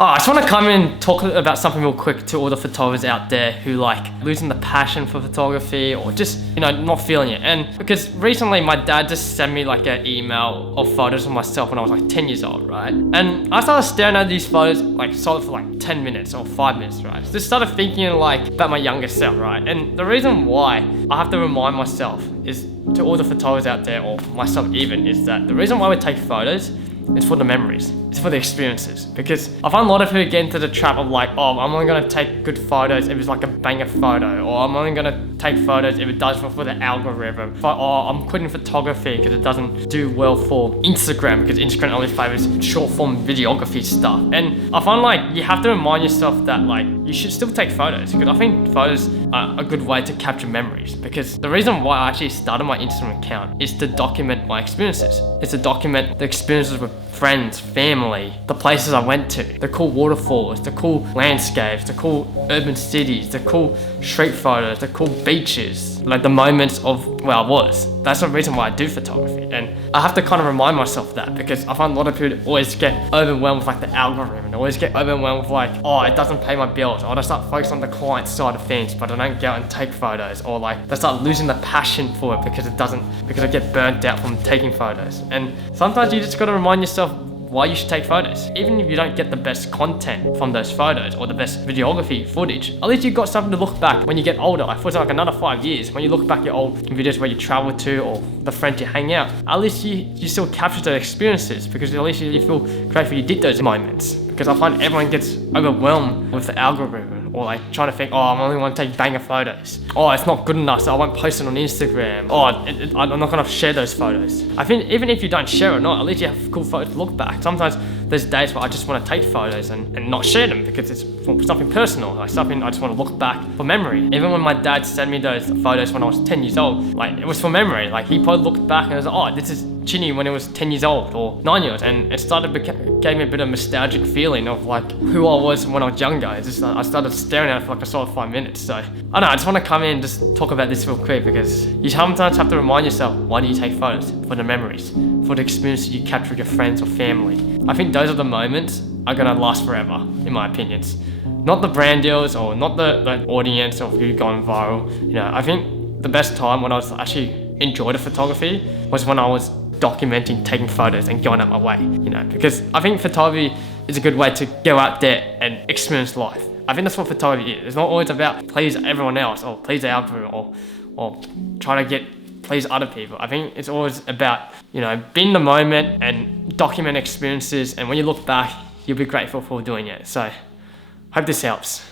Oh, I just want to come in and talk about something real quick to all the photographers out there who like losing the passion for photography or just, not feeling it. And because recently my dad just sent me like an email of photos of myself when I was like 10 years old, right? And I started staring at these photos like solid for like 10 minutes or 5 minutes, right? Just started thinking like about my younger self, right? And the reason why I have to remind myself is to all the photographers out there, or myself even, is that the reason why we take photos is for the memories. It's for the experiences. Because I find a lot of people get into the trap of like, oh, I'm only gonna take good photos if it's like a banger photo, or I'm only gonna take photos if it does for the algorithm. I'm quitting photography because it doesn't do well for Instagram, because Instagram only favors short form videography stuff. And I find like you have to remind yourself that like you should still take photos, because I think photos are a good way to capture memories. Because the reason why I actually started my Instagram account is to document my experiences. It's to document the experiences with friends, family, the places I went to, the cool waterfalls, the cool landscapes, the cool urban cities, the cool street photos, the cool beaches, like the moments of where I was. That's the reason why I do photography. And I have to kind of remind myself that, because I find a lot of people always get overwhelmed with like the algorithm, and always get overwhelmed with like, oh, it doesn't pay my bills, or I start focusing on the client side of things, but I don't go out and take photos, or like they start losing the passion for it because I get burnt out from taking photos. And sometimes you just gotta remind yourself why you should take photos. Even if you don't get the best content from those photos or the best videography footage, at least you've got something to look back when you get older. Like for like another 5 years, when you look back at your old videos where you travel to or the friends you hang out, at least you still capture those experiences, because at least you feel grateful you did those moments. Because I find everyone gets overwhelmed with the algorithm, or like trying to think, oh, I only want to take banger photos. Oh, it's not good enough, so I won't post it on Instagram. Oh, I'm not gonna share those photos. I think even if you don't share or not, at least you have cool photos to look back. Sometimes there's days where I just want to take photos and not share them because it's something personal, like something I just want to look back for memory. Even when my dad sent me those photos when I was 10 years old, like it was for memory. Like he probably looked back and was like, oh, this is Chinny when he was 10 years old or 9 years, and it gave me a bit of nostalgic feeling of like who I was when I was younger. I started staring at it for like a solid 5 minutes. So I don't know, I just want to come in and just talk about this real quick, because you sometimes have to remind yourself, why do you take photos? For the memories, for the experiences you capture with your friends or family. I think those are the moments are gonna last forever, in my opinions. Not the brand deals or not the audience of you going viral. I think the best time when I was actually enjoyed the photography was when I was documenting, taking photos and going out my way, because I think photography is a good way to go out there and experience life. I think that's what photography is. It's not always about please everyone else or please the algorithm or try to please other people. I think it's always about, be in the moment and document experiences, and when you look back, you'll be grateful for doing it. So, hope this helps.